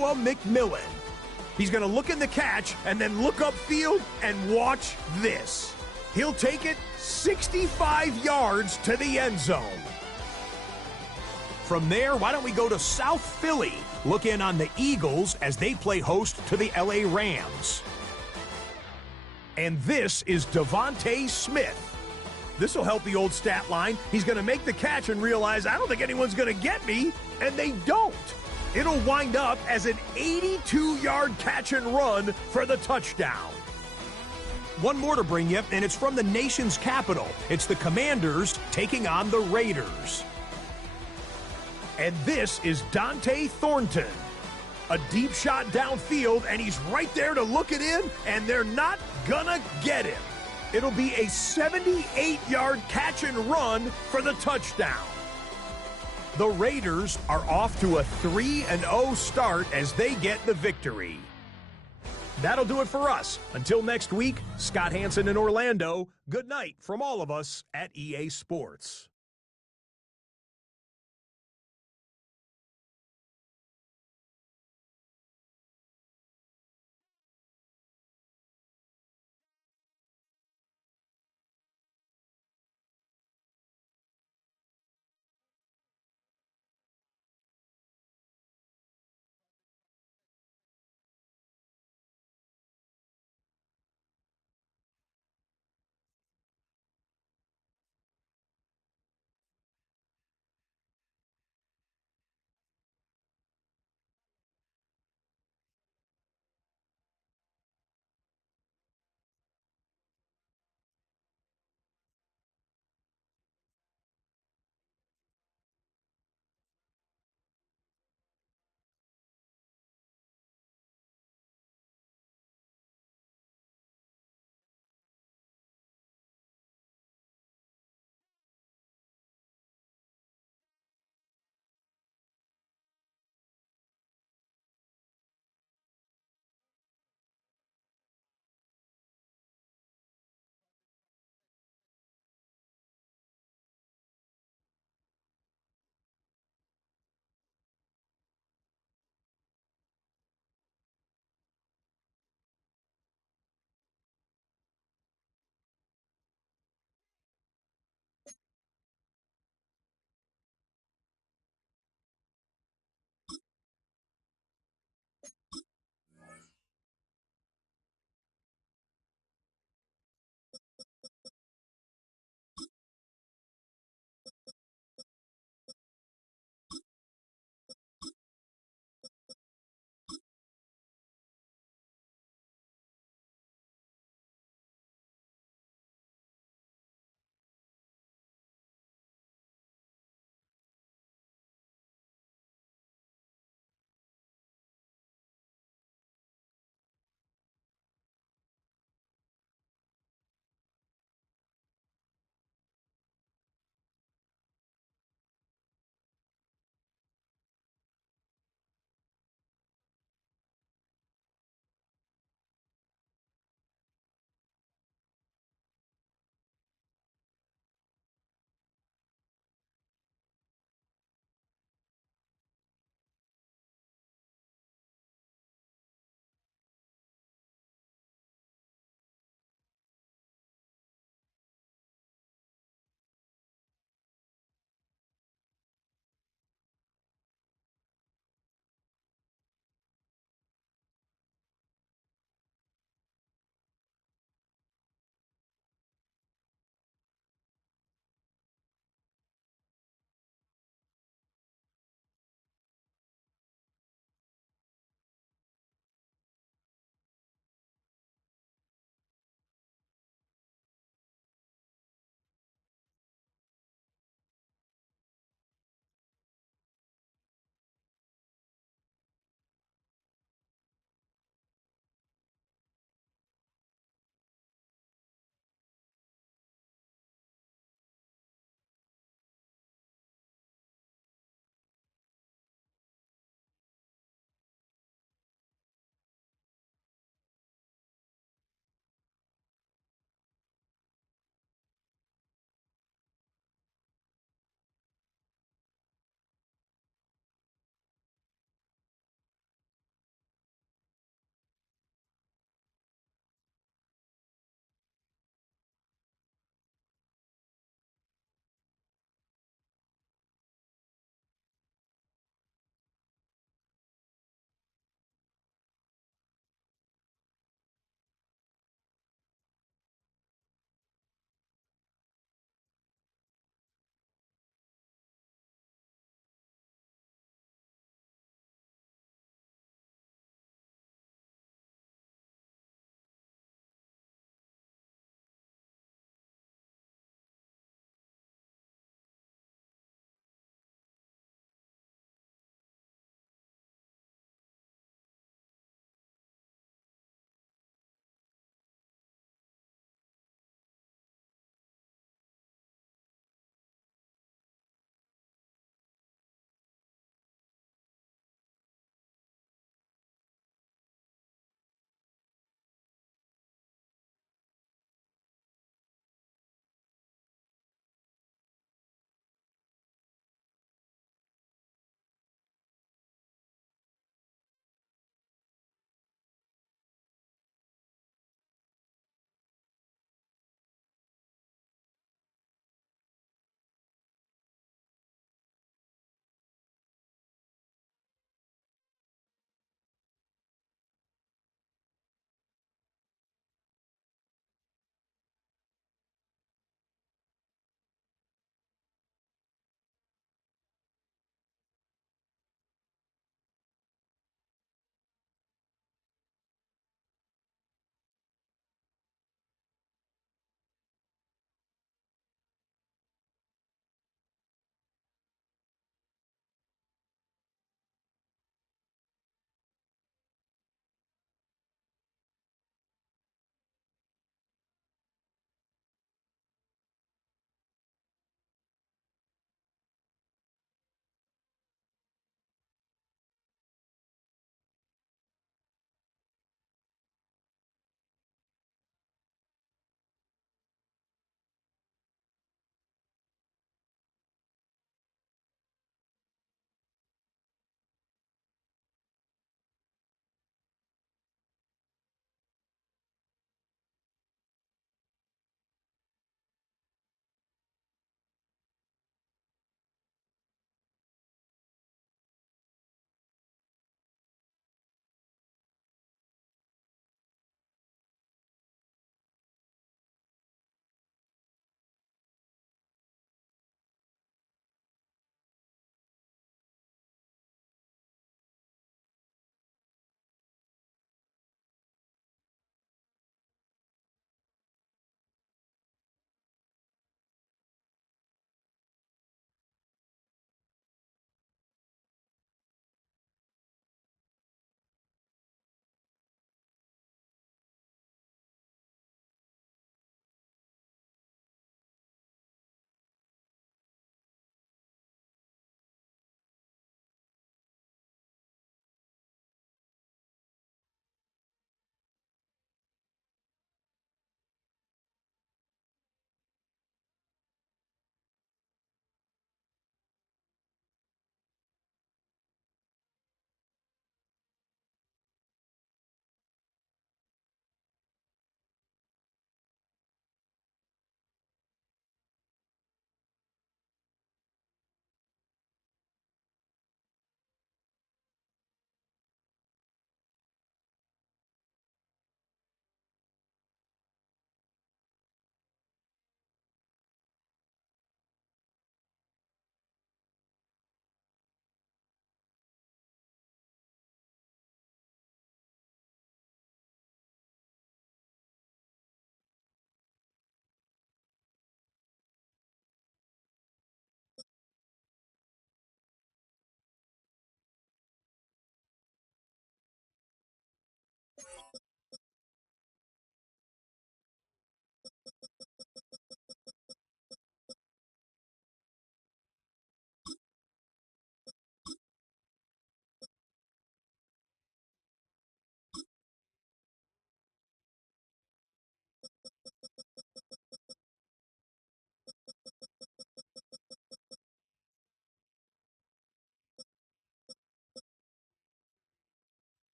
Noah McMillan. He's going to look in the catch and then look upfield and watch this. He'll take it 65 yards to the end zone. From there, why don't we go to South Philly, look in on the Eagles as they play host to the LA Rams. And this is Devontae Smith. This will help the old stat line. He's going to make the catch and realize, I don't think anyone's going to get me, and they don't. It'll wind up as an 82-yard catch and run for the touchdown. One more to bring you, and it's from the nation's capital. It's the Commanders taking on the Raiders. And this is Dante Thornton. A deep shot downfield, and he's right there to look it in, and they're not gonna get him. It'll be a 78-yard catch and run for the touchdown. The Raiders are off to a 3-0 start as they get the victory. That'll do it for us. Until next week, Scott Hansen in Orlando, good night from all of us at EA Sports.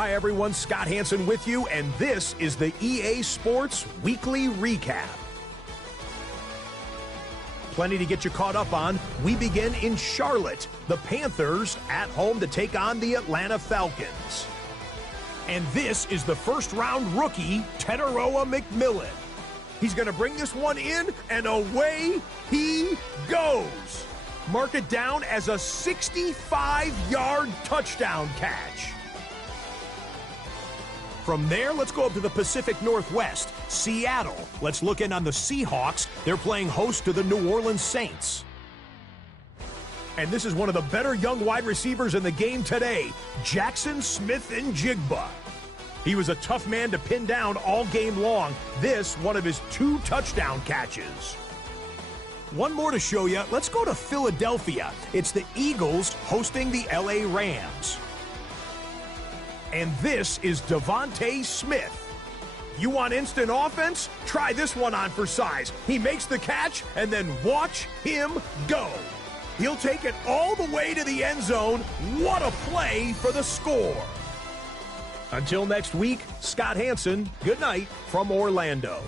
Hi, everyone. Scott Hansen with you, and this is the EA Sports Weekly Recap. Plenty to get you caught up on. We begin in Charlotte. The Panthers at home to take on the Atlanta Falcons. And this is the first-round rookie, Teteroa McMillan. He's going to bring this one in, and away he goes. Mark it down as a 65-yard touchdown catch. From there, let's go up to the Pacific Northwest, Seattle. Let's look in on the Seahawks. They're playing host to the New Orleans Saints. And this is one of the better young wide receivers in the game today, Jackson Smith-Njigba. He was a tough man to pin down all game long. This, one of his 2 touchdown catches. One more to show you. Let's go to Philadelphia. It's the Eagles hosting the LA Rams. And this is Devontae Smith. You want instant offense? Try this one on for size. He makes the catch, and then watch him go. He'll take it all the way to the end zone. What a play for the score. Until next week, Scott Hansen, good night from Orlando.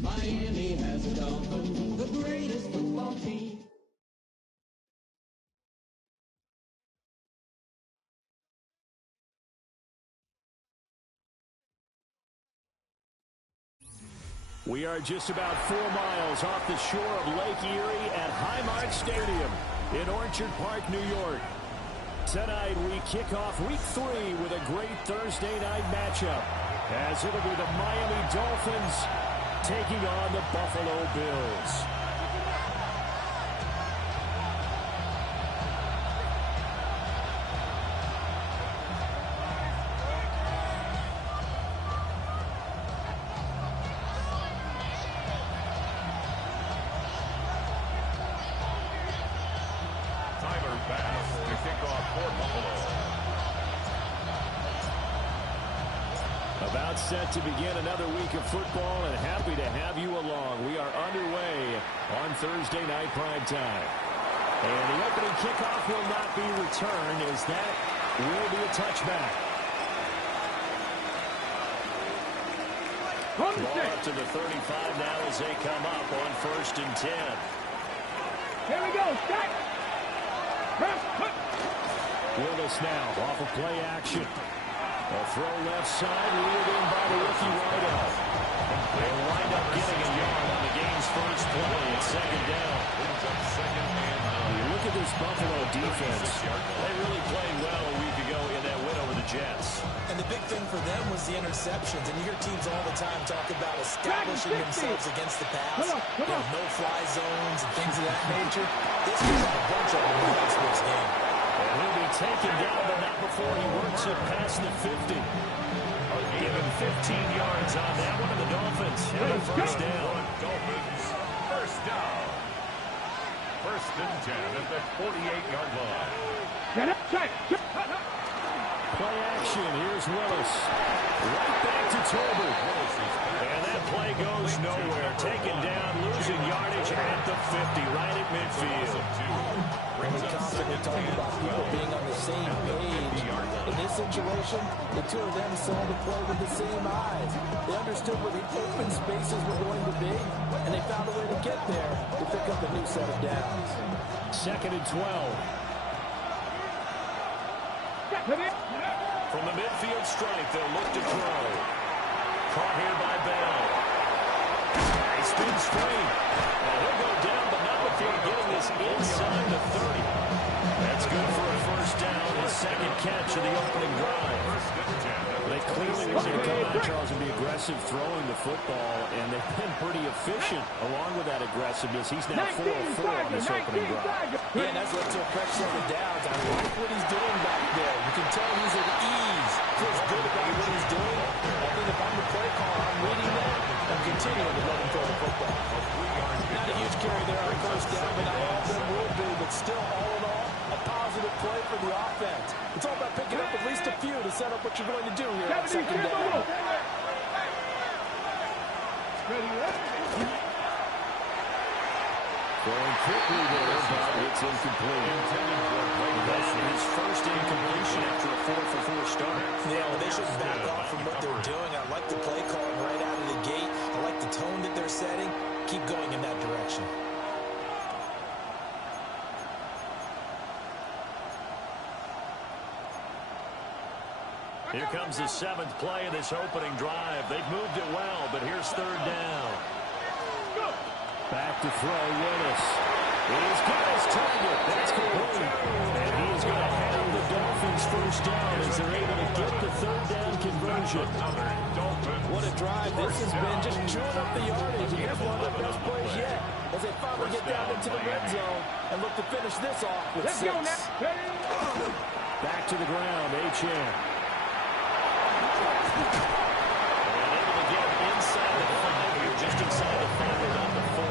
Miami has a Dolphin, the greatest football team. We are just about 4 miles off the shore of Lake Erie at Highmark Stadium in Orchard Park, New York. Tonight we kick off week 3 with a great Thursday night matchup, as it'll be the Miami Dolphins taking on the Buffalo Bills. About set to begin another week of football, and happy to have you along. We are underway on Thursday night primetime. And the opening kickoff will not be returned, as that will be a touchback. Ball up to the 35 now as they come up on 1st and 10. Here we go, Scott. Willis now off of play action. A throw left side, reeled in by the rookie wideout. They'll wind up getting a yard on the game's first play. It's second down. Look at this Buffalo defense. They really played well a week ago in that win over the Jets. And the big thing for them was the interceptions. And you hear teams all the time talk about establishing themselves against the pass. No-fly zones and things of that nature. This was a bunch of them in the last week's game. And he'll be taken down, but not before he works it past the 50. Give him 15 yards on that one, and the Dolphins have a first down. Dolphins, first down. First and 10 at the 48-yard line. Play action. Here's Willis. Right back to Tolbert. And that play goes nowhere. Taken down, losing yardage at the 50, right at midfield. Really confident talking about people being on the same page. In this situation, the two of them saw the play with the same eyes. They understood where the open spaces were going to be, and they found a way to get there to pick up a new set of downs. Second and 12. From the midfield stripe, they'll look to throw. Caught here by Bell. He spins straight. And he'll go down, but not before getting this inside the 30. That's good for a first down. His second catch of the opening drive. They clearly want to come out, Charles, and be aggressive throwing the football, and they've been pretty efficient along with that aggressiveness. He's now 4 of 4 on this opening drive. Yeah, and that's led to a fresh 7 downs. I like what he's doing back there. You can tell he's at ease. Feels good about what he's doing. I think if I'm the play caller, I'm reading that and continuing to let him throw the football. Not a huge carry there on first down, but not all of them will be. But still, all in all, a positive play for the offense. It's all about picking up at least a few to set up what you're going to do here on second down. Going quickly there, but it's incomplete. That is his first incompletion after a 4-for-4 start. Yeah, well, they shouldn't back off from what they're doing. I like the play calling right out of the gate. I like the tone that they're setting. Keep going in that direction. Here comes the 7th play of this opening drive. They've moved it well, but here's third down. Back to throw, Willis. He's got his target. That's complete. And he is going to have the Dolphins first down as they're able to get the third down conversion. What a drive this has been, just chewing up the yardage. And here's one of the best plays yet as they finally get down into the red zone and look to finish this off with 6. Back to the ground, Achane. And able to get inside the 5 here, just inside the 5 about the 4.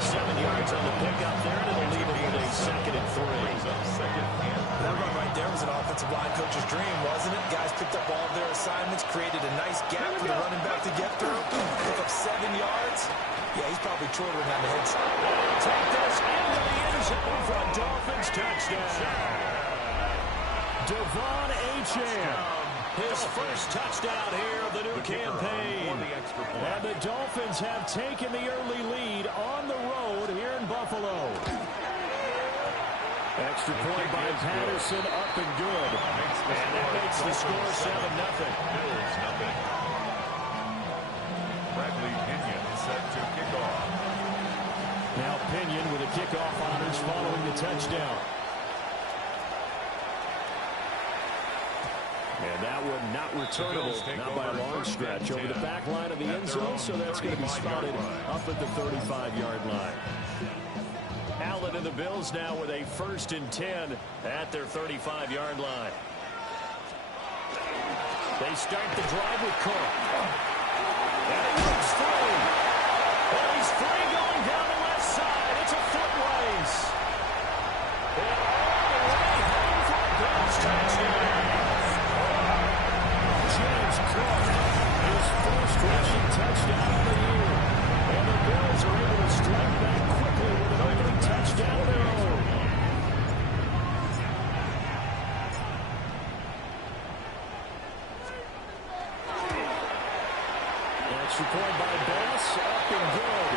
7 yards on the pickup there, and it'll leave them with a second and 3. That run right there was an offensive line coach's dream, wasn't it? Guys picked up all of their assignments, created a nice gap for the running back to get through. Pick up 7 yards. Yeah, he's probably chortling on the head side. Take this into the end zone for a Dolphins touchdown. Devon Achane. His first touchdown here of the new campaign. And the Dolphins have taken the early lead on the road here in Buffalo. Extra point by Patterson, up and good. And that makes the score 7-0. Bradley Pinion set to kick off. Now Pinion with a kickoff honors following the touchdown. And that one not returnable, not by a long stretch, over the back line of the end zone, so that's going to be spotted up at the 35-yard line. Allen and the Bills now with a 1st and 10 at their 35-yard line. They start the drive with Cook. And he looks through. And he's free going down the left side. It's a foot race. And all the way home for a Bills touchdown. James Cook, his first rushing touchdown of the year. And the Bills are able to strike back quickly with an opening touchdown of their own. Extra point by Bass, up and good.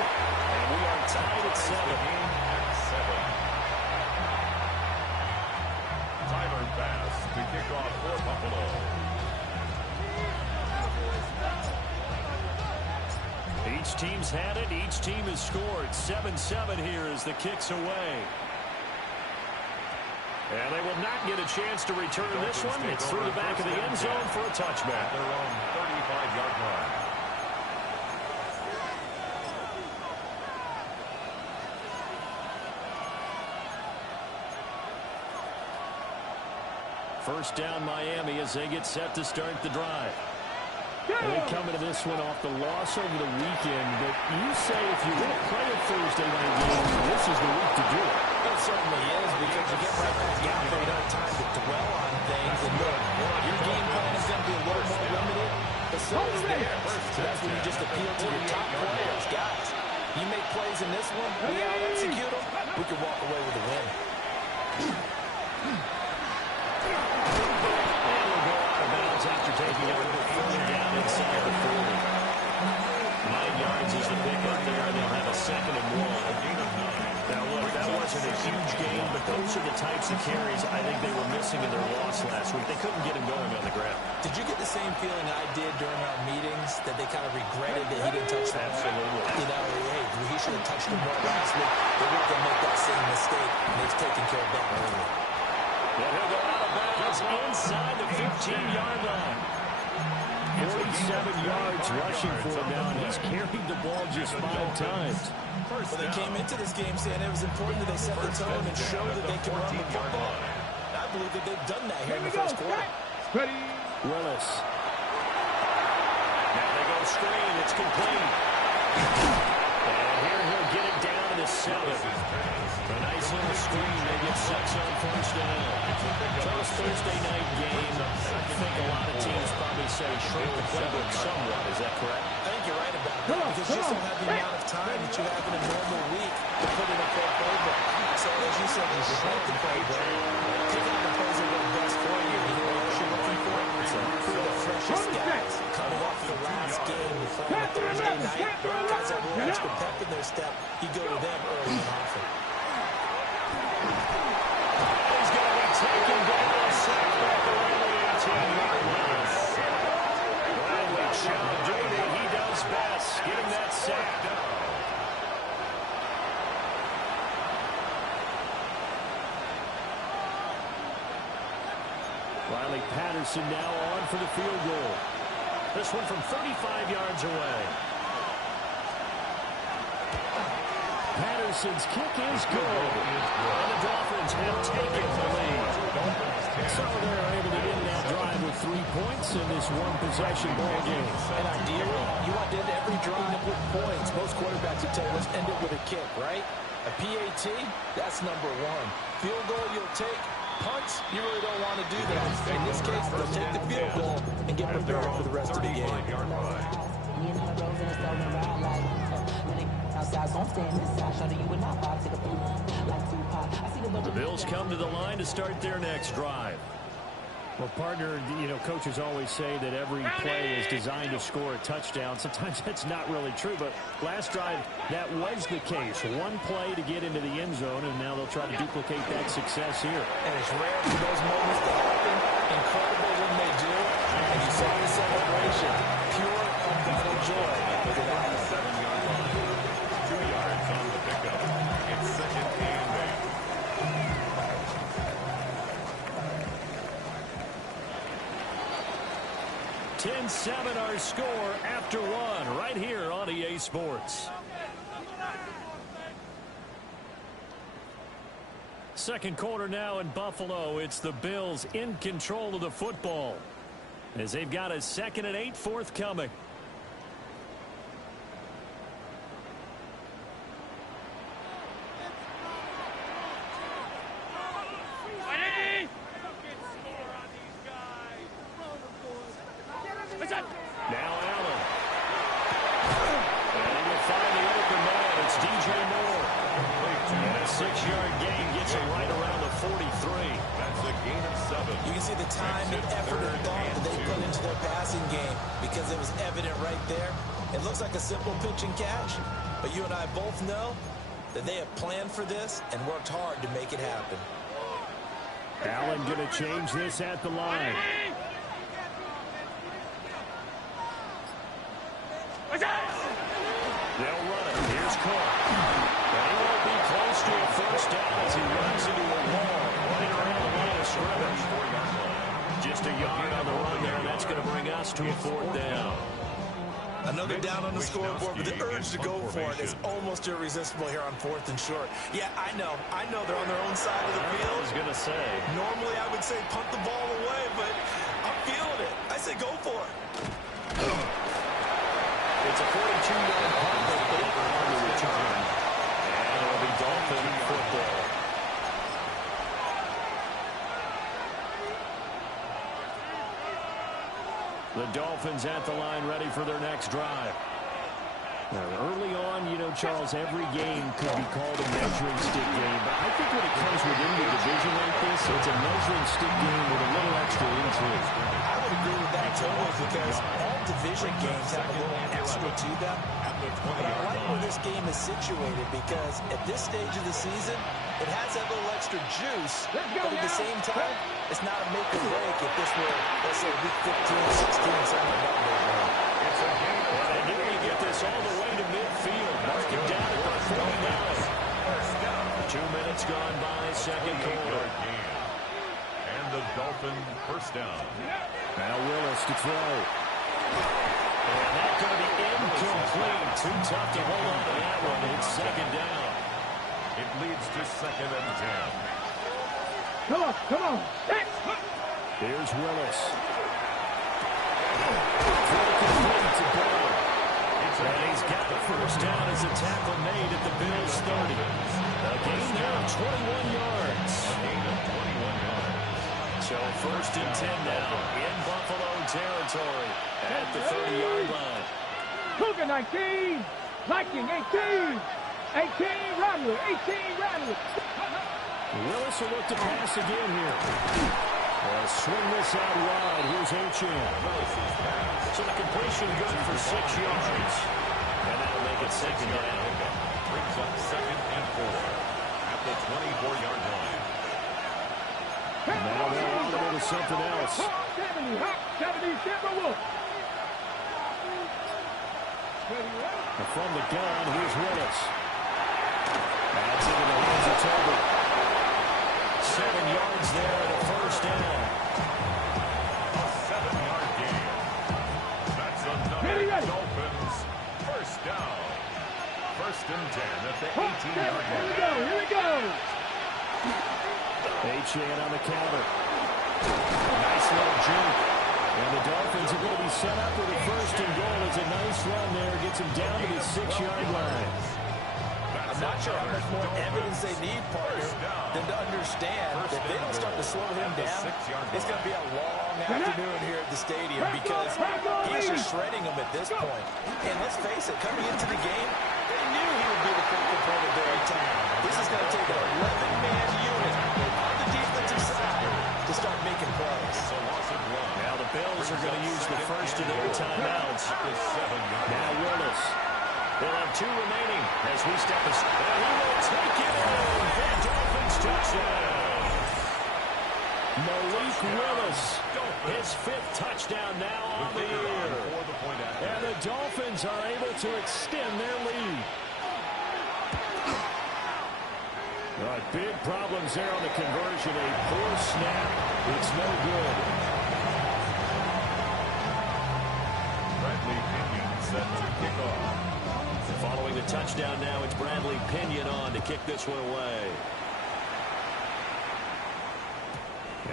And Each team's had it. Each team has scored. 7-7 here as the kick's away. And they will not get a chance to return this one. It's through the back of the end zone for a touchback. Their own 35-yard line. First down Miami as they get set to start the drive. And they come into this one off the loss over the weekend. But you say if you want to play a Thursday night game, this is the week to do it. It certainly is, because you get right back out there. You don't have time to dwell on things. And look, your game plan is going to be a little more limited, but so is theirs. So that's when you just appeal to your top players. Guys, you make plays in this one, we out-execute them, we can walk away with a win. After taking it down inside the 40. 9 yards is the pick up there, and they'll have a 2nd and 1. Now, look, that wasn't a huge gain, but those are the types of carries I think they were missing in their loss last week. They couldn't get him going on the ground. Did you get the same feeling I did during our meetings, that they kind of regretted that he didn't touch the ball? Absolutely. You know, hey, he should have touched him more last week. They weren't going to make that same mistake, and they've taken care of that early. Well, he'll go out of bounds inside the 15-yard line. 47 yards rushing for him now, and he's carried the ball just 5 times. Well, they came into this game saying it was important that they set the tone and show that they can run the football. I believe that they've done that here in the first quarter. Willis. Now they go screen. It's complete. And here he'll get it down to the 7. A nice little screen. They get 6 on first down. First Thursday night game. I think a lot of teams probably say shrink the playbook somewhat. Is that correct? I think you're right about that, because you just don't have the amount of time that you have in a normal week to put in a full playbook. So as you said, you shrink the playbook. Pick out the plays that work best for you. You know what you're looking for? Who are the freshest guys coming off the last game before on a Thursday night? Guys that have a little extra pep in their step. You go to them early and often. He's going to be taken down and sacked back around the 18-yard line. Bradley Chubb doing what he does best, getting that sack. Riley Patterson now on for the field goal. This one from 35 yards away. Patterson's kick is good. And the Dolphins have taken the lead. So they're able to end that drive with 3 points in this one-possession ball game. And ideally, you want to end every drive with points. Most quarterbacks would tell you, let's end it with a kick, right? A PAT, that's number 1. Field goal you'll take. Punts, you really don't want to do that. In this case, they'll take the field goal and get prepared for the rest of the game. The Bills come to the line to start their next drive. Well, partner, you know, coaches always say that every play is designed to score a touchdown. Sometimes that's not really true, but last drive, that was the case. One play to get into the end zone, and now they'll try to duplicate that success here. And it's rare for those moments to happen. Incredible when they do. And you saw the celebration. Pure, unbridled joy after that. 7-yard line. 2 yards on the pickup. It's 2nd and 8. 10-7 our score after 1 right here on EA Sports. Second quarter now in Buffalo. It's the Bills in control of the football as they've got a 2nd and 8 forthcoming. Now Allen. And he will find the open man. It's DJ Moore. And a 6-yard gain gets him right around the 43. That's a gain of 7. You can see the time and effort and thought that they put into their passing game, because it was evident right there. It looks like a simple pitch and catch, but you and I both know that they have planned for this and worked hard to make it happen. Allen going to change this at the line. switch to a 4th down. Another down on the scoreboard, but the urge to go for it is almost irresistible here on 4th and short. Yeah, I know they're on their own side of the field. I was going to say. Normally I would say punt the ball away, but I'm feeling it. I say go for it. It's a 42-yard punt, but 8 on the return. And it'll be Dolphin football. The Dolphins at the line, ready for their next drive. Now, early on, you know, Charles, every game could be called a measuring stick game, but I think when it comes within the division like this, it's a measuring stick game with a little extra intrigue. I would agree with that totally, because all division games have a little extra to them. But I like where this game is situated, because at this stage of the season, it has that little extra juice, but at the same time, it's not a make or break if this were, let's say, week 15, 16, something like that. And here you get this all the way to midfield. Mark it down at the 49. 2 minutes gone by, second quarter. And the Dolphin first down. Now Willis to throw. And that's going to be incomplete. Too tough to hold on to that one. It's second down. It leads to 2nd and 10. Come on. Here's Willis. Throw complete to Ball. And he's got the first down as a tackle made at the Bills' 30. A gain there of 21 yards. So 1st and 10 now in Buffalo territory at the 30-yard line. Cougar 19, Viking 18, 18 Rattler, 18 Rattler. Willis will look to pass again here. Swing this out wide. Here's H.M. So the completion good for 6 yards. And that'll make it second down. Brings up 2nd and 4 at the 24-yard line. Now they're on to something else. 70 Timberwolf. From the gun, here's Willis. That's into the hands of Tolbert. 7 yards there and a first down. A 7-yard gain. That's another Dolphins first down. 1st and 10 at the 18-yard line. Here we go. H.N. on the counter. Nice little juke. And the Dolphins are going to be set up with a 1st and goal. It's a nice run there. Gets them down to the 6-yard line. I'm not sure how much more evidence they need, partner, than to understand that if they don't start to slow him down, it's going to be a long afternoon here at the stadium, because he's just shredding them at this point. And let's face it, coming into the game, they knew he would be the focal point of their attack. This is going to take an 11-man unit on the defensive side to start making plays. Now the Bills are going to use the first of their timeouts. Now Willis. They'll have 2 remaining as we step aside. And he will take it in for Dolphins touchdown. Malik Willis, his 5th touchdown now on the year. And the Dolphins are able to extend their lead. All right, big problems there on the conversion. A poor snap. It's no good. Bradley Pinion set to kick off. Following the touchdown now, it's Bradley Pinion on to kick this one away.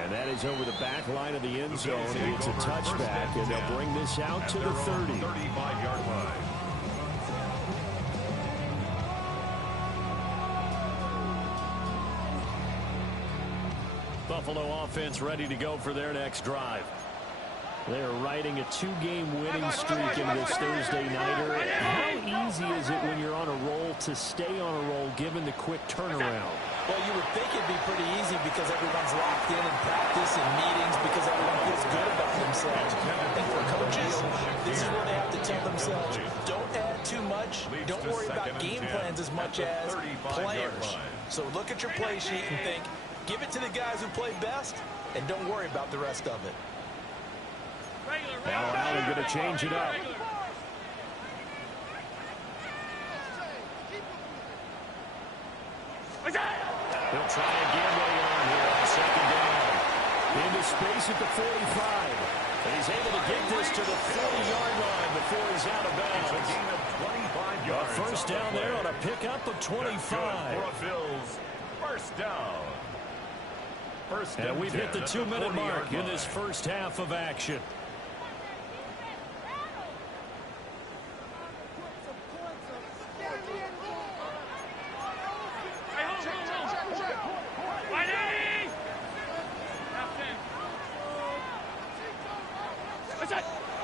And that is over the back line of the end zone. And it's a touchback, and they'll bring this out to the 30. 35-yard line. Buffalo offense ready to go for their next drive. They're riding a 2-game winning streak in this Thursday nighter. How easy is it when you're on a roll to stay on a roll given the quick turnaround? Well, you would think it'd be pretty easy because everyone's locked in practice and meetings, because everyone feels good about themselves. And for coaches, this is where they have to tell themselves, don't add too much, don't worry about game plans as much as players. So look at your play sheet and think, give it to the guys who play best, and don't worry about the rest of it. Now Allen going to change it up. He'll try again later on here on 2nd down. Into space at the 45. And he's able to get this to the 40-yard line before he's out of bounds. It's a gain of 25 yards. First down there on a pickup of 25. First down. And we've hit the 2-minute mark in this first half of action.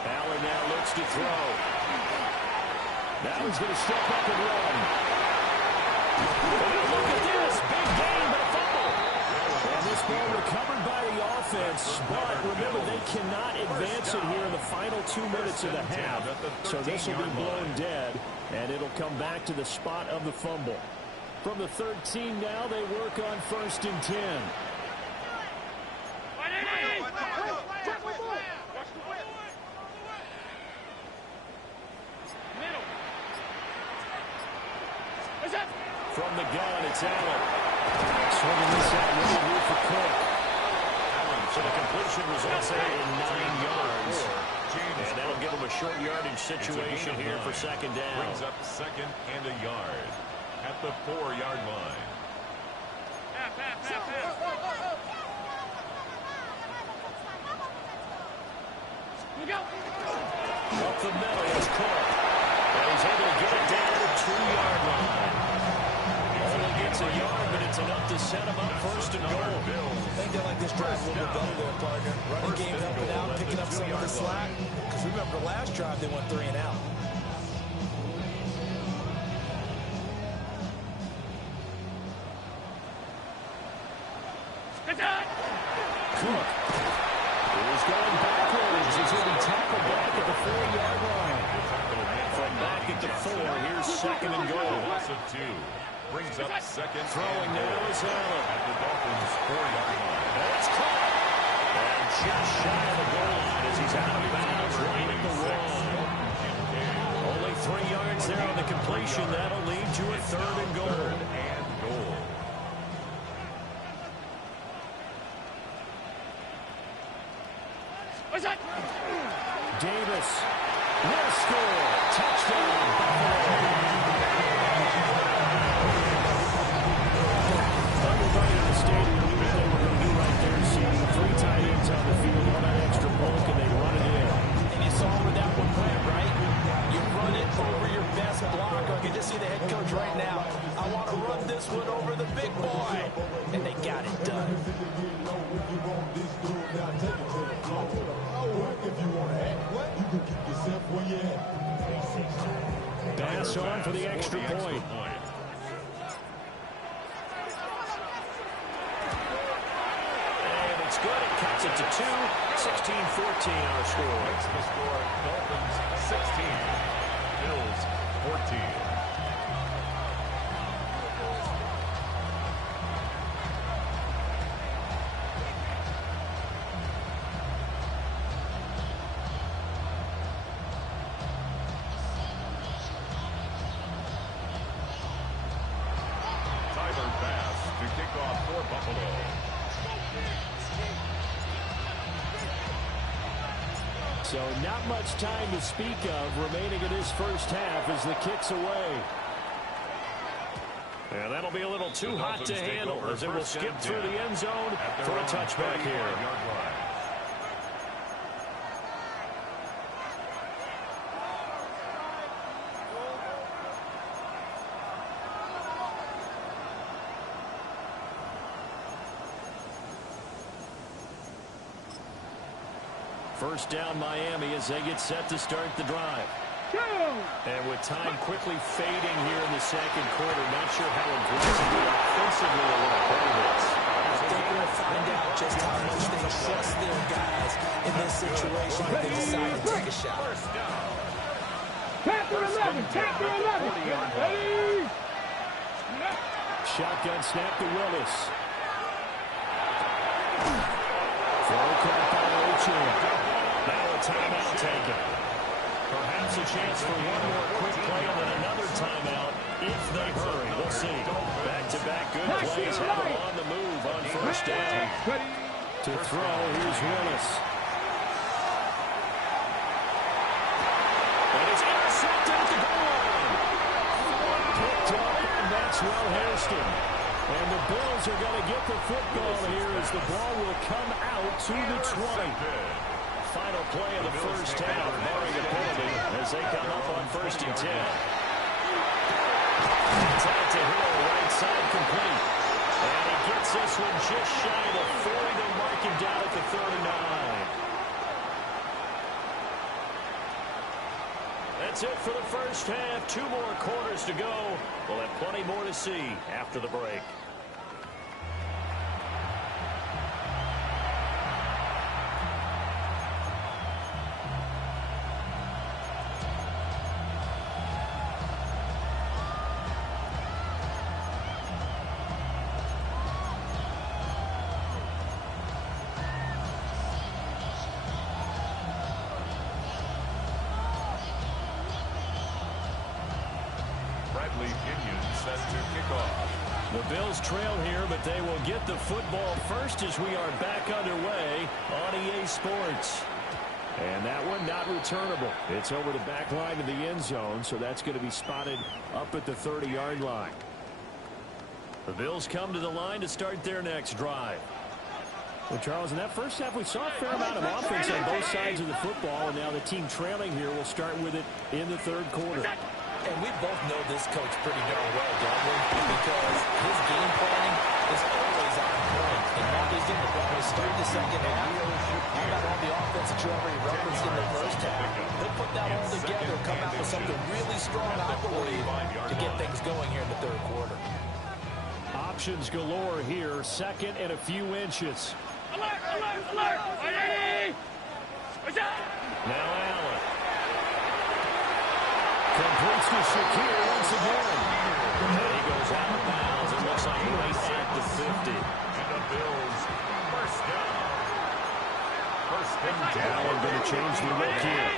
Allen now looks to throw. Now he's going to step up and run. Look at this. Big gain, but a fumble. And this ball recovered by the offense. But remember, they cannot advance it here in the final 2 minutes of the half. So this will be blown dead, and it'll come back to the spot of the fumble. From the 13 now, they work on 1st and 10. From the gun, it's Allen. Swinging this out, ready here for Cook. Allen, so the completion results in 9 yards. And that'll give him a short yardage situation here for 2nd down. Brings up 2nd and a yard at the 4-yard line. Up the middle is Cook. And he's able to get it down to the 2-yard line. Only gets a yard, but it's enough to set him up 1st and goal. I think they like this drive a little bit better there, partner. Running game helping out, picking up some of the slack. Because remember, the last drive they went 3 and out. Cook is going backwards. He's going to be tackled back at the 4-yard line. From back at the 4, here's 2nd and goal. Loss of 2. Brings up 2nd. Throwing now is Allen. At the Dolphins' 4-yard line. That's caught. And just shy of the goal line as he's out of bounds right at the wall. Only 3 yards there on the completion. That'll lead to a 3rd and goal. 3rd and goal. Davis will score. Touchdown, Buffalo. Everybody in the stadium knew what they were going to do right there, seeing 3 tight ends on the field, all that extra bulk, and they run it in. And you saw with that one plan, right? You run it over your best blocker. I can just see the head coach right now. I want to run this one over the big boy. And they got it done. Pass on for the extra point. And it's good. It cuts it to 2. 16-14 our score. Makes the score Dolphins 16. Bills 14. So not much time to speak of remaining in this first half as the kick's away. And that'll be a little too hot to handle as it will skip through the end zone for a touchback here. First down Miami as they get set to start the drive. And with time quickly fading here in the second quarter, not sure how aggressively offensively they want to play this. I think we'll find out just how much they trust their guys in this situation if they decide to take a shot. Panther 11, Panther 11. Ready? Shotgun snap to Willis. Throw caught by Ochoa. Now a timeout taken. Perhaps a chance for one more quick play and then another timeout if they hurry. We'll see. Back-to-back good plays have them on the move on first down. To throw, here's Willis. Maxwell Hairston. And the Bills are going to get the football here as the ball will come out to the 20. Final play of the first half, barring a penalty, as they come up on 1st and 10. Attack to Hill, right side complete. And he gets this one just shy of the 40. They'll mark him down at the 39. That's it for the first half. 2 more quarters to go. We'll have plenty more to see after the break. The Bills trail here, but they will get the football first as we are back underway on EA Sports. And that one not returnable. It's over the back line of the end zone, so that's going to be spotted up at the 30-yard line. The Bills come to the line to start their next drive. Well, Charles, in that first half, we saw a fair amount of offense on both sides of the football, and now the team trailing here will start with it in the third quarter. And we both know this coach pretty darn well, Douglas, because his game planning is always on point. And now he's getting the ball to start the second half. How about all the offense that you already referenced in the first half? They'll put that all together, come out with something really strong, I believe, to get things going here in the third quarter. Options galore here. 2nd and a few inches. Alert, alert, alert! Ready! Now Allen. Completes to Shakir once again. And he goes out of bounds. It looks like right at the 50. And the Bills, first down. First and 10. Allen going to change the look here.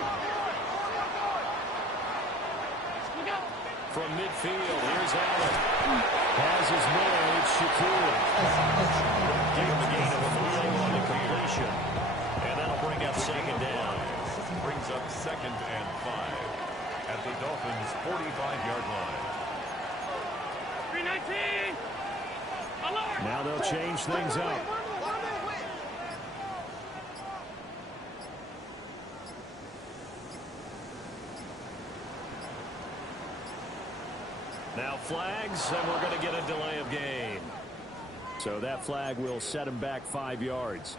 From midfield, here's Allen. Has his man, it's Shakir. Give him a gain of 4 on the completion. And that'll bring up 2nd down. Brings up 2nd and 5. At the Dolphins' 45-yard line. 319! Alert! Now they'll change things up. Now flags, and we're going to get a delay of game. So that flag will set him back 5 yards.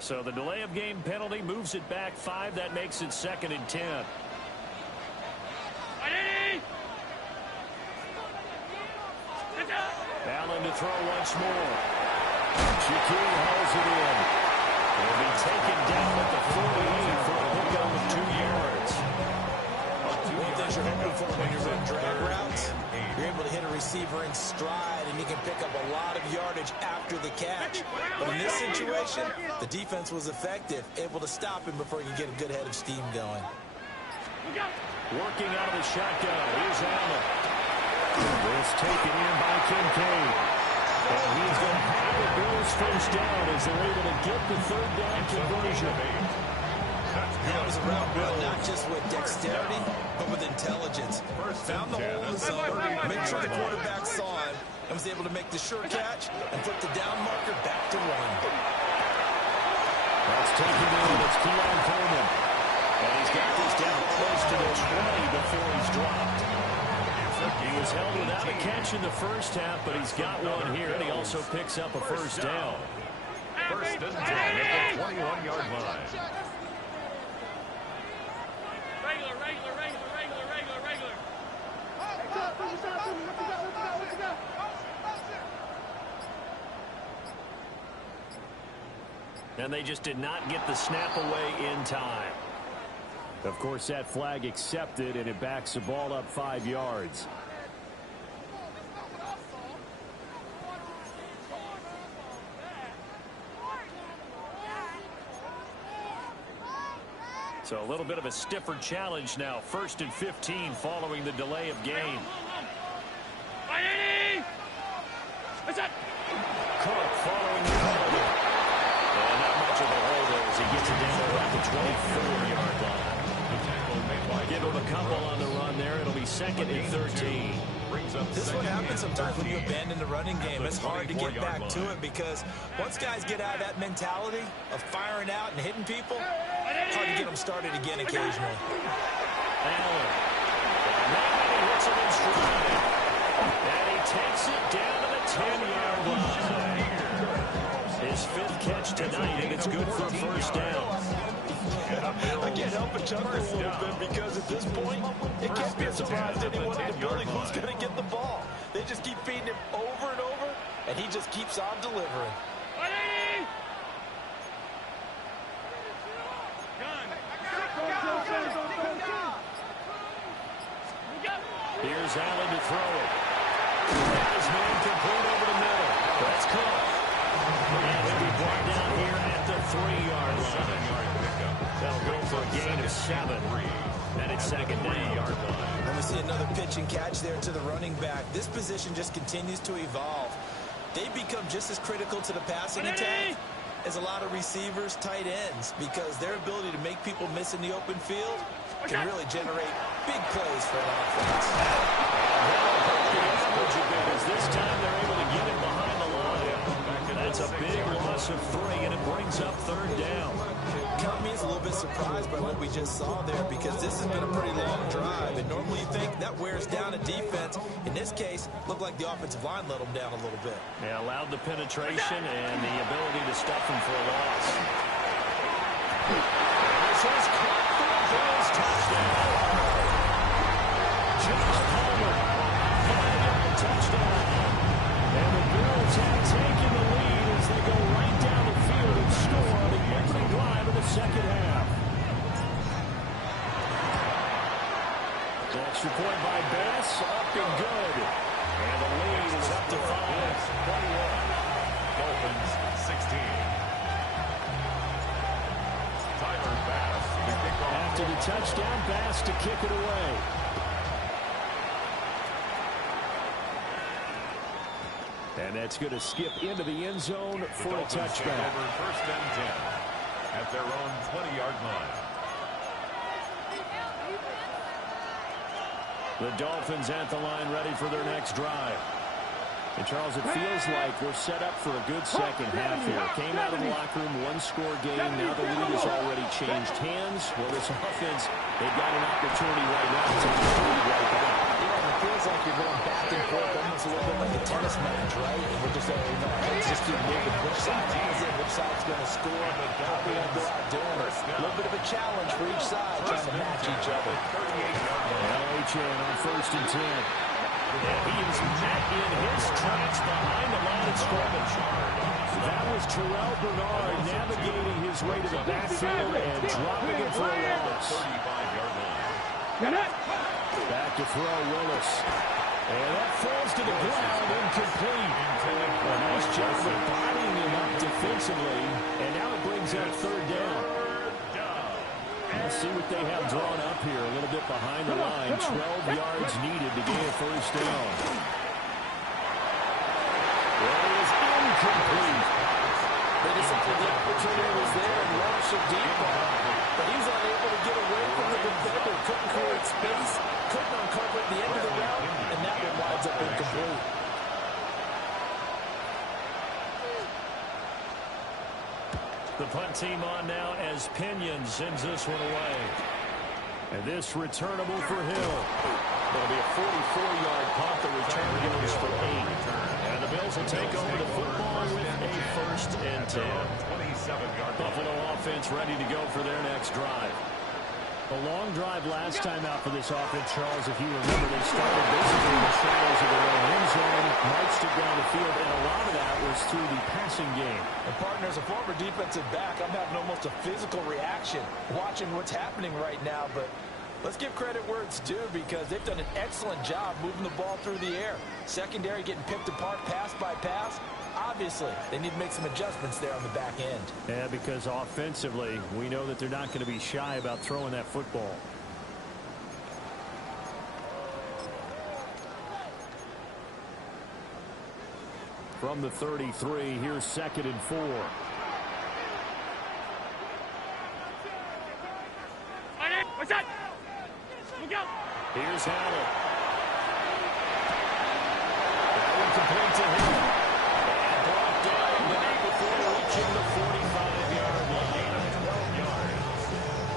So the delay of game penalty moves it back 5. That makes it 2nd and 10. Allen to throw once more. Shakir hauls it in. Will be taken down at the 48 for a pickup of 2 yards. One thing you're hoping for when you run drag routes, you're able to hit a receiver in stride, and you can pick up a lot of yardage after the catch. But in this situation, the defense was effective, able to stop him before he could get a good head of steam going. Working out of the shotgun. Here's Allen. This taken in by Kincaid. And he's going to have the Bills first down as they're able to get the 3rd down conversion. That was a route run not just with dexterity, but with intelligence. Found the hole in the zone, made sure the quarterback saw him, and was able to make the sure catch and put the down marker back to 1. That's taken in. It's Keon Coleman. And he's got this down close to the 20 before he's dropped. He was held without a catch in the first half, but he's got one here, and he also picks up a first down. First and 10 at the 21-yard line. Regular. And they just did not get the snap away in time. Of course, that flag accepted, and it backs the ball up 5 yards. So a little bit of a stiffer challenge now. 1st and 15 following the delay of game. Cook following the penalty. And not much of a hold gets it down to about the 24-yard line. Give him a couple on the run there. It'll be 2nd and 13. This is what happens sometimes when you abandon the running game. It's hard to get back to it because once guys get out of that mentality of firing out and hitting people, it's hard to get them started again occasionally. Allen. And he hits him in stride. And he takes it down to the 10-yard line. His 5th catch tonight, and it's good for a first down. I can't help but chuckle a little bit because at this point, it can't be a surprise to anyone in the building who's going to get the ball. They just keep feeding him over and over, and he just keeps on delivering. Here's Allen to throw it. That is man complete over the middle. That's caught. And he'll be brought down here at the 3-yard line. That'll go for a gain of 7. And it's 2nd down. And we see another pitch and catch there to the running back. This position just continues to evolve. They become just as critical to the passing attack as a lot of receivers, tight ends, because their ability to make people miss in the open field can really generate big plays for an offense. This time they're able to get him behind the line. That's a big loss of 3, and it brings up 3rd down. Company is a little bit surprised by what we just saw there because this has been a pretty long drive, and normally you think that wears down a defense. In this case, looked like the offensive line let them down a little bit. Yeah, allowed the penetration and the ability to stuff him for a loss. This is caught for a Bills touchdown. Josh Palmer, 5-yard touchdown. And the Bills have taken the lead as they go right down the field and score on the opening drive of the second half. The extra point by Bass, up and good. And the lead is up to 5. 21. Dolphins 16. Tyler Bass. After the touchdown, Bass to kick it away. And that's going to skip into the end zone for a touchback. First and 10 at their own 20-yard line. The Dolphins at the line ready for their next drive. And Charles, it feels like we're set up for a good second half here. Came out of the locker room, 1-score game. Now the lead has already changed hands. Well, this offense, they've got an opportunity right now to take the lead right back. Yeah, it feels like you're going back and forth almost a little bit like a tennis match, right? And we're just saying, let's just keep moving. Which side's easy, which side's going to score, how are we going to go out doing it? A little bit of a challenge for each side, trying to match each other. LHN on 1st and 10. And he is met in his tracks behind the line of scrimmage. That was Terrell Bernard navigating his way to the backfield and dropping it for a loss. Back to throw Willis. And that falls to the ground, incomplete. A nice job of bodying him up defensively. And now it brings up 3rd down. Let's see what they have drawn up here. A little bit behind the line. 12 yards needed to gain a first down. Well, it is incomplete. They just simply the opportunity was there and launched a deep ball. But he's unable to get away from the defender. Couldn't create space. Couldn't uncover at the end of the route. And that one winds up incomplete. The punt team on now as Pinion sends this one away. And this returnable for Hill. It'll be a 44-yard punt. The return goes for 8. And the Bills will take over the football with a 1st and 10. Buffalo offense ready to go for their next drive. A long drive last time out for this offense, Charles. If you remember, they started basically in the shadows of their own end zone, marched it down the field, and a lot of that was through the passing game. And partner, as a former defensive back, I'm having almost a physical reaction watching what's happening right now. But let's give credit where it's due because they've done an excellent job moving the ball through the air. Secondary getting picked apart pass by pass. Obviously, they need to make some adjustments there on the back end. Yeah, because offensively, we know that they're not going to be shy about throwing that football. From the 33, here's 2nd and 4. What's that? Look out. Here's Allen. That one complete to him. And brought down before reaching the 45-yard line.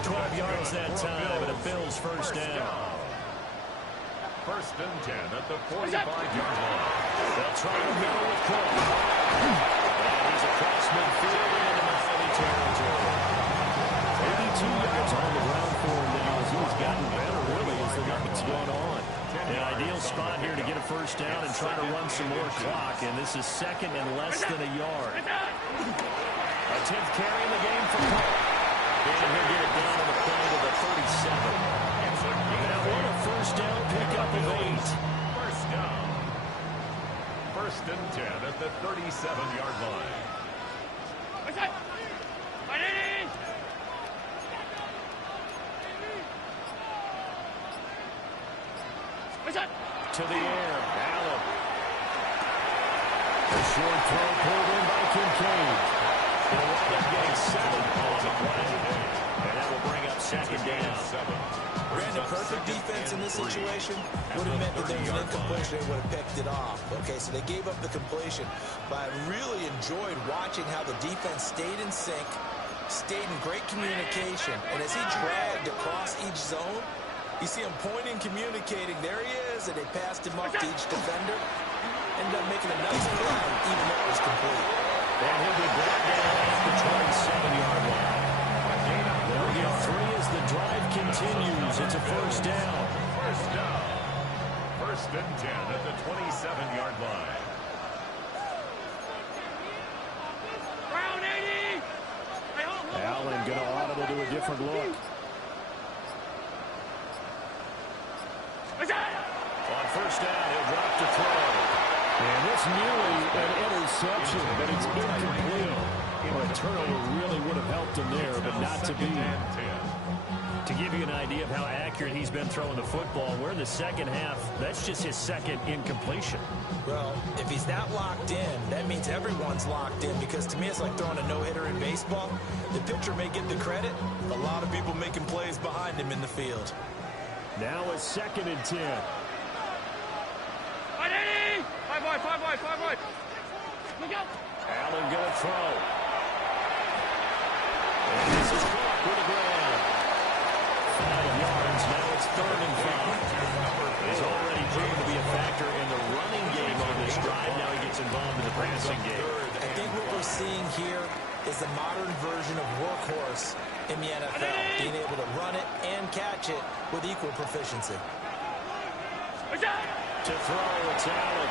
12 yards that time, and a Bills first down. First and 10 at the 45-yard line. They'll try to middle with Cook. And he's across midfield into Miami territory. 82 yards on the ground for him now as he's gotten better, really, as the night's gone on. An ideal spot here to get a first down and try to run some more clock, and this is second and less than a yard. A 10th carry in the game for Cook. And he'll get it down on the play to the 37. Now what a first down pickup of 8. First down. First and 10 at the 37-yard line. What's that? What's that? To the air, Allen. A short throw pulled in by Kincaid. They'll wind up getting 7 on the play. And that will bring up second down. Brandon, perfect defense in this situation would have meant that there was an incompletion. They would have picked it off. Okay, so they gave up the completion. But I really enjoyed watching how the defense stayed in sync, stayed in great communication. And as he dragged across each zone, you see him pointing, communicating. There he is, and they passed him up to each defender. Ended up making a nice play, even though it was complete. And he'll be brought down at the 27-yard line. They'll get 3 as the drive continues. It's a first down. First down. First and 10 at the 27-yard line. Brown 80. Allen going to audible to a different look. What's that? On first down, he'll drop to throw. And this nearly an interception, but it's incomplete. Well, a turnover really would have helped him there, but not to be. To give you an idea of how accurate he's been throwing the football, we're in the second half. That's just his second incompletion. Well, if he's that locked in, that means everyone's locked in, because to me it's like throwing a no-hitter in baseball. The pitcher may get the credit, a lot of people making plays behind him in the field. Now a second and 10. 180. 5 wide. Look out. Allen going to throw. And this is Cook with the ground. 5 yards. Now it's 3rd and 5. He's already proven to be a factor in the running game on this drive. Now he gets involved in the passing game. I think what we're seeing here is a modern version of workhorse in the NFL, being able to run it and catch it with equal proficiency. What's that? To throw, it's Allen.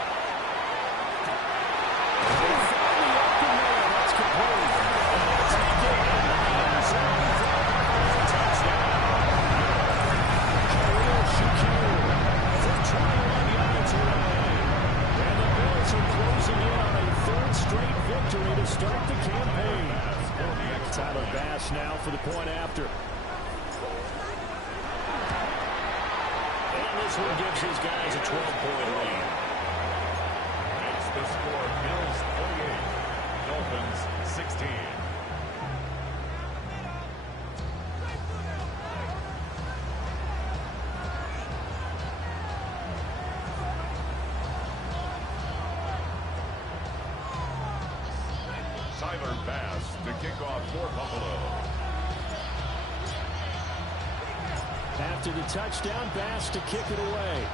That's complete. And the Bills are closing in on a 3rd straight victory to start the campaign. Tyler Bass now for the point after. And this one gives his guys a 12-point lead. It's the score. Bills 48, Dolphins 16. Tyler Bass to kick off for Buffalo. After the touchdown, Bass to kick it away.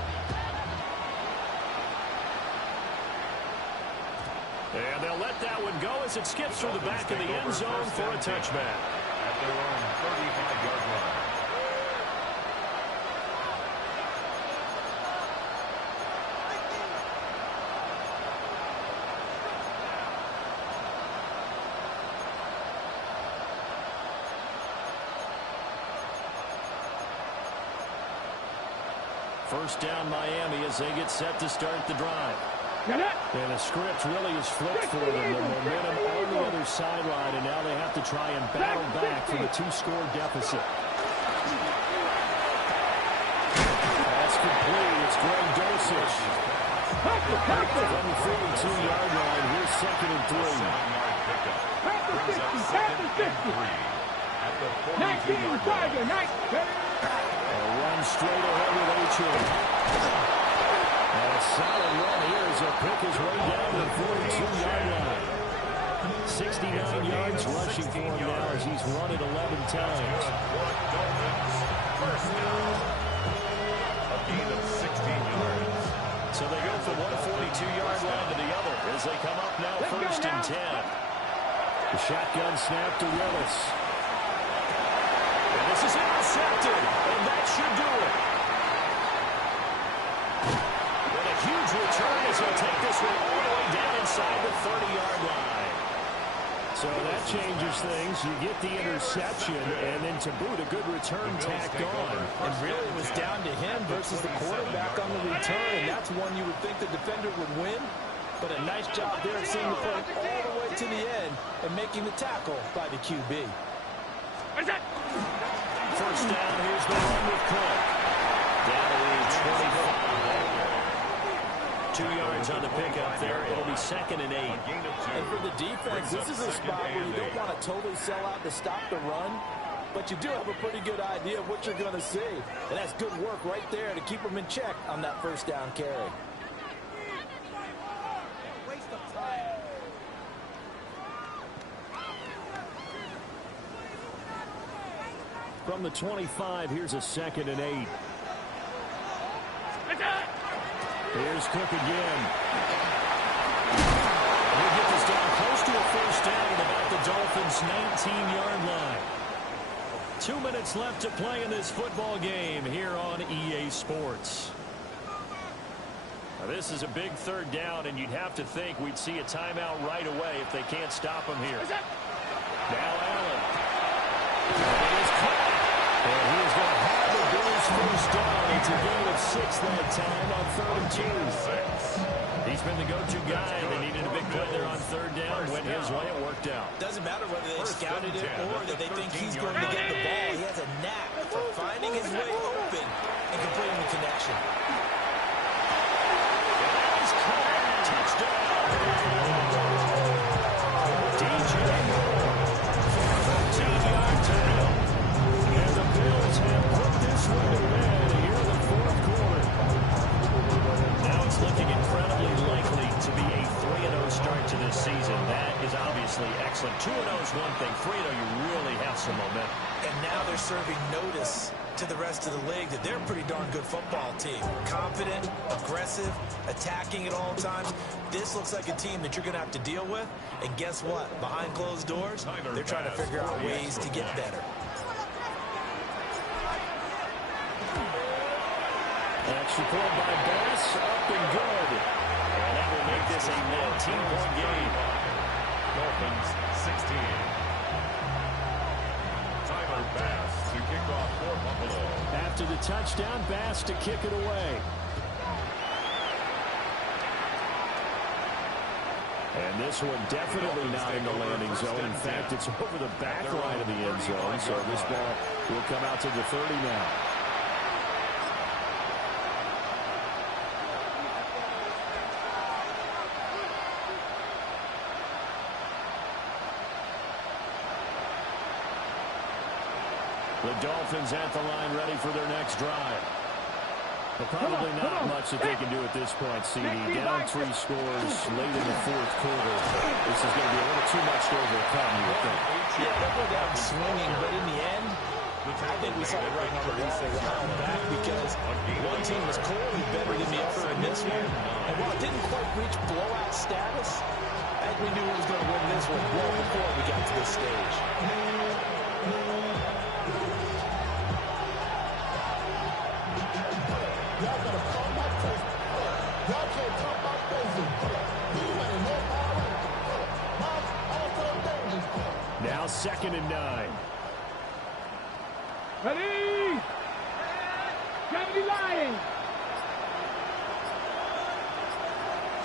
And they'll let that one go as it skips through the back of the end zone for a touchback. At their own 35-yard line. First down Miami as they get set to start the drive. And the script really is flipped for them. The momentum on the other sideline, and now they have to try and battle back from a 2-score deficit. Pass complete. It's Greg Dosich. From the 42-yard line, here's 2nd and 3. 7-yard pickup. Brings up 2nd and 3 at the 42-yard line. Run straight ahead with H.O. And a solid run here as he'll pick his way down to the 42-yard line. 69 yards rushing for him now as he's run it 11 times. First down. A gain of 16 yards. So they go from one 42-yard line to the other as they come up now first and 10. The shotgun snap to Willis. And this is intercepted, and that should do it. And a huge return as he'll take this one all the way down inside the 30-yard line. So that changes things. You get the interception, and then to boot, a good return tacked on. And really it was down to him versus the quarterback on the return, and that's one you would think the defender would win. But a nice job there of seeing the play all the way to the end and making the tackle by the QB. First down, here's the run with Cook. Down to the 25. 2 yards on the pickup there. It'll be 2nd and 8. And for the defense, this is a spot where you don't want to totally sell out to stop the run, but you do have a pretty good idea of what you're going to see. And that's good work right there to keep them in check on that first down carry. From the 25, here's a 2nd and 8. Here's Cook again. He'll get this down close to a first down at about the Dolphins' 19-yard line. 2 minutes left to play in this football game here on EA Sports. Now this is a big third down, and you'd have to think we'd see a timeout right away if they can't stop him here. Now Allen. And it is caught. And he is going to have the Bills first down. It's a gain of 6 that time on 3rd and 2. He's been the go-to guy. They needed a big play there on 3rd down. Went his way. It worked out. Doesn't matter whether they scouted it or that they think he's going to get the ball. He has a knack for finding his way open and completing the connection. Touchdown. DJ. 14-yard tackle. And the Bills have put this one to bed here in the 4th quarter. Now it's looking incredibly likely to be a 3-0 start to this season. That is obviously excellent. 2-0 is one thing. 3-0, you really have some momentum. And now they're serving notice to the rest of the league that they're a pretty darn good football team. Confident, aggressive, attacking at all times. This looks like a team that you're going to have to deal with. And guess what? Behind closed doors, they're trying to figure out ways to get better. Extra point by Bass, up and good. And that will make this a 19-point game. Dolphins 16. Tyler Bass to kick off for Buffalo. After the touchdown, Bass to kick it away. And this one definitely not in the landing zone. In fact, it's over the back line of the end zone. So this ball will come out to the 30 now. The Dolphins at the line ready for their next drive. But probably not much that they can do at this point, CD. Down 3 scores late in the 4th quarter. This is going to be a little too much to overcome, you would think. Yeah, they'll go down swinging, but in the end, I think we saw the right number a while back because one team was clearly better than the other in this one. And while it didn't quite reach blowout status, I think we knew who was going to win this one well before we got to this stage. Now 2nd and 9. Ready? Gravity line.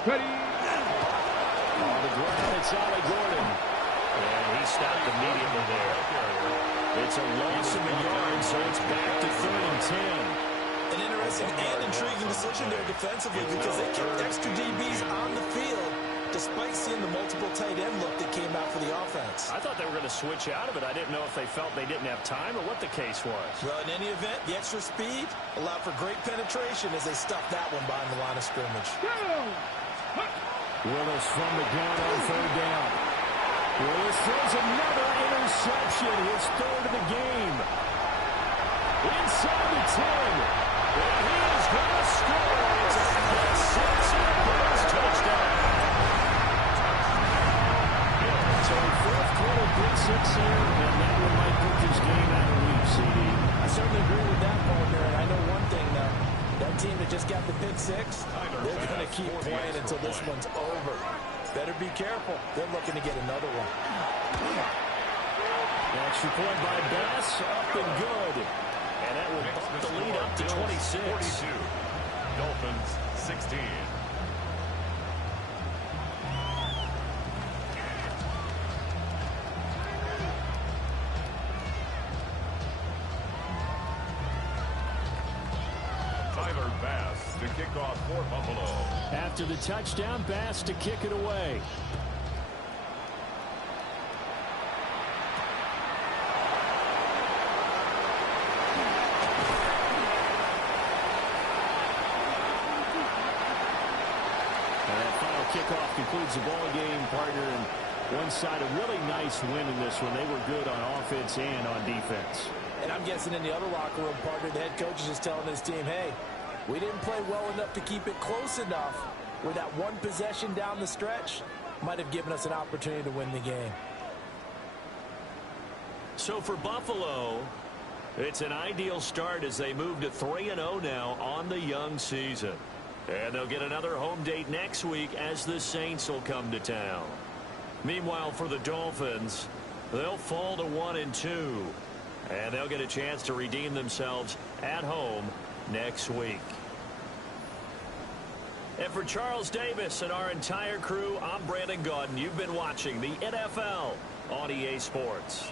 Ready? On the ground, it's Ollie Gordon. And he stopped immediately there. It's a loss of a yard, so it's back to 3rd and 10. An interesting and intriguing decision there defensively because they kept extra DBs on the field despite seeing the multiple tight end look that came out for the offense. I thought they were going to switch out of it. I didn't know if they felt they didn't have time or what the case was. Well, in any event, the extra speed allowed for great penetration as they stuffed that one behind the line of scrimmage. Willis from the gun on third down. Willis throws another interception, his third of the game. Inside the 10. And he is going to score. It's a pick six and a Bills touchdown. So fourth quarter pick six here, and that one might put this game out of reach, CD. I certainly agree with that, partner. And I know one thing, though. That team that just got the pick six, they're going to keep playing until this one's over. Better be careful. They're looking to get another one. Extra point by Bass, up and good. And that will bump the lead up to 26. 42. Dolphins 16. Tyler Bass to kick off for Buffalo. After the touchdown, Bass to kick it away. Kickoff concludes the ball game, partner, and one side a really nice win in this one. They were good on offense and on defense. And I'm guessing in the other locker room, partner, the head coach is just telling his team, hey, we didn't play well enough to keep it close enough where that one possession down the stretch might have given us an opportunity to win the game. So for Buffalo, it's an ideal start as they move to 3-0 now on the young season. And they'll get another home date next week as the Saints will come to town. Meanwhile, for the Dolphins, they'll fall to 1-2. And they'll get a chance to redeem themselves at home next week. And for Charles Davis and our entire crew, I'm Brandon Gaudin. You've been watching the NFL on EA Sports.